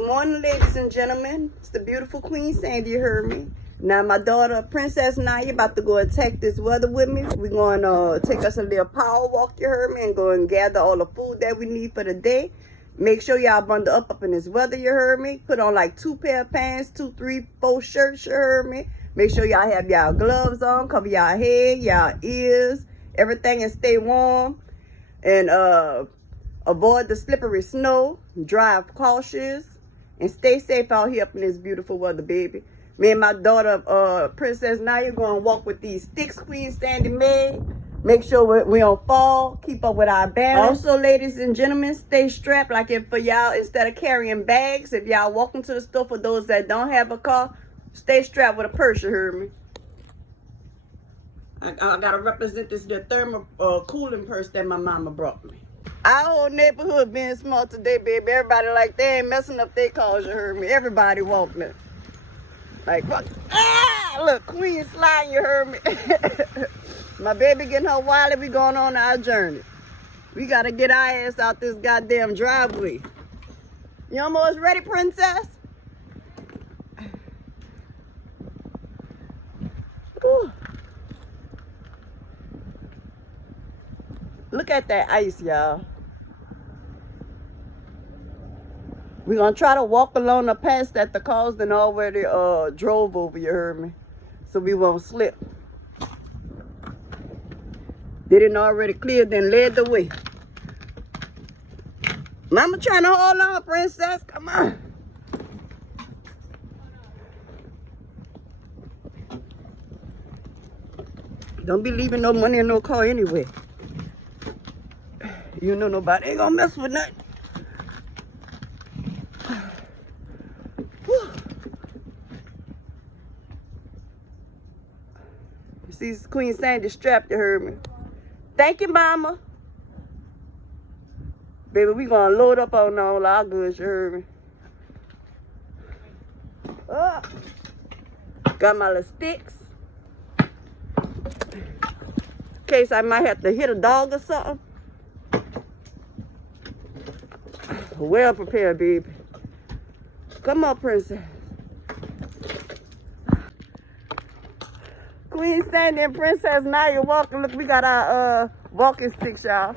Good morning, ladies and gentlemen. It's the beautiful Queen Sandy, you heard me. Now, my daughter, Princess Nyia, about to go attack this weather with me. We're going to take us a little power walk, you heard me, and go and gather all the food that we need for the day. Make sure y'all bundle up in this weather, you heard me. Put on like 2 pair of pants, 2, 3, 4 shirts, you heard me. Make sure y'all have y'all gloves on, cover y'all head, y'all ears, everything, and stay warm. And avoid the slippery snow, drive cautious, and stay safe out here up in this beautiful weather, baby. Me and my daughter, Princess Nyia, going to walk with these sticks Queen Sandy made. Make sure we don't fall. Keep up with our balance. Also, ladies and gentlemen, stay strapped. Like if for y'all, instead of carrying bags, if y'all walking to the store, for those that don't have a car, stay strapped with a purse, you heard me. I got to represent this the thermal cooling purse that my mama brought me. Our whole neighborhood being small today, baby. Everybody like they ain't messing up their cars, you heard me. Everybody walking it. Like, what? Ah! Look, Queen sliding, you heard me. My baby getting her wiley. We going on our journey. We got to get our ass out this goddamn driveway. You almost ready, Princess? Ooh. Look at that ice, y'all. We're going to try to walk along the path that the cars done already drove over, you heard me? So we won't slip. They didn't already clear, then led the way. Mama trying to hold on, Princess. Come on. Don't be leaving no money in no car anyway. You know nobody ain't gonna mess with nothing. You see Queen Sandy strapped, you heard me. Thank you, Mama. Baby, we gonna load up on all our goods, you heard me. Oh. Got my little sticks. In case I might have to hit a dog or something. Well prepared, baby. Come on, Princess. Queen Sandy and Princess Nyia walking. Look, we got our walking sticks, y'all.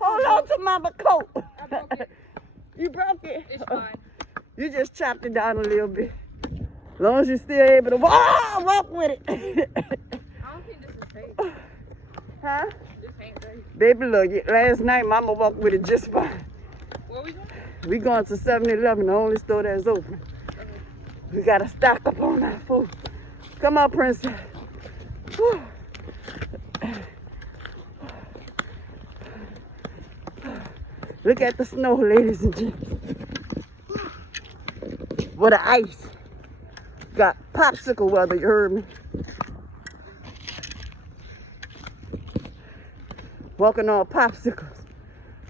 Hold on to Mama coat. I broke it. You broke it? It's fine. You just chopped it down a little bit. As long as you're still able to walk with it. I don't think this is safe. Huh? This ain't safe. Baby, look, last night Mama walked with it just fine. Where we going? We going to 7-Eleven, the only store that's open. We got to stock up on our food. Come on, Princess. Whew. Look at the snow, ladies and gentlemen. What a ice. Got popsicle weather, you heard me. Walking on popsicles.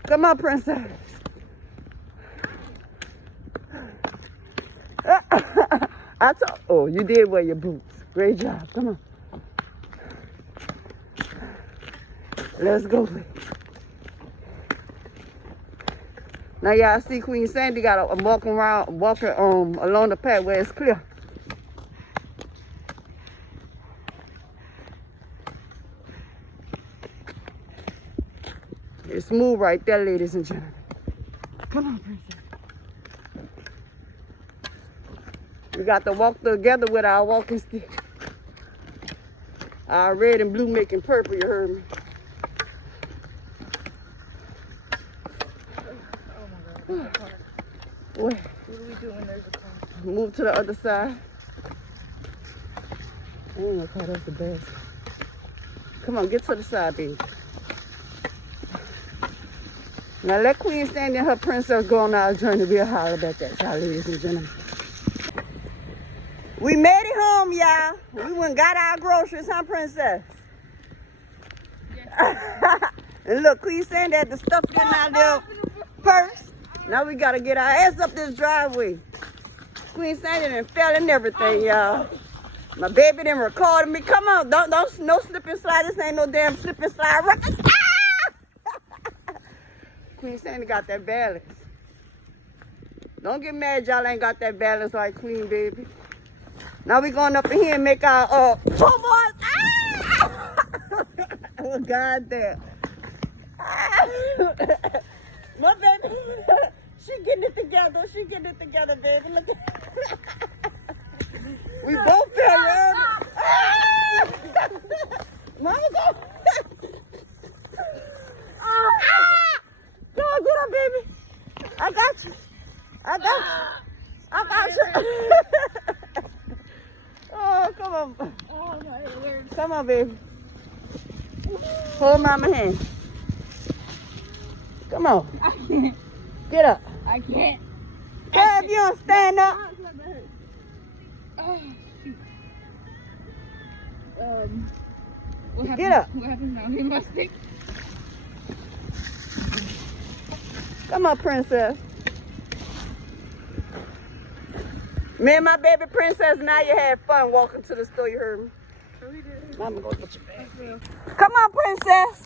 Come on, Princess. Oh, you did wear your boots. Great job. Come on. Let's go. Now y'all see Queen Sandy got a walking along the path where it's clear. It's smooth right there, ladies and gentlemen. Come on, Princess. We got to walk together with our walking stick. Our red and blue making purple, you heard me. Oh my God. What? What do we do when there's a car? Move to the other side. I ain't gonna call that the best. Come on, get to the side, baby. Now let Queen Sandy and her princess go on our journey. We'll holler about that, y'all, ladies and gentlemen. We made it home, y'all. We went and got our groceries, huh, Princess? Yes. And look, Queen Sandy had the stuff in our little purse. Now we gotta get our ass up this driveway. Queen Sandy done fell and everything, y'all. My baby done recorded me. Come on, don't no slip and slide. This ain't no damn slip and slide. Ah! Queen Sandy got that balance. Don't get mad y'all ain't got that balance like Queen, baby. Now we going up in here and make our troubles. Ah! Oh, God damn. My baby, she getting it together. She getting it together, baby. Look at we both fell around. Ah! Mama, go. Go on, get up, baby. I got you. I got you. I got you. Oh, come on. Oh my word. Come on, baby. Hold mama's hand. Come on. I can't. Get up. I can't. Girl, if you don't stand up. Oh, shoot. What happened? Get up. What happened now? He must think. Come on, princess. Me and my baby princess, now you had fun walking to the store, you heard me? Oh, we did. Mama, go get your bag. Come on, princess.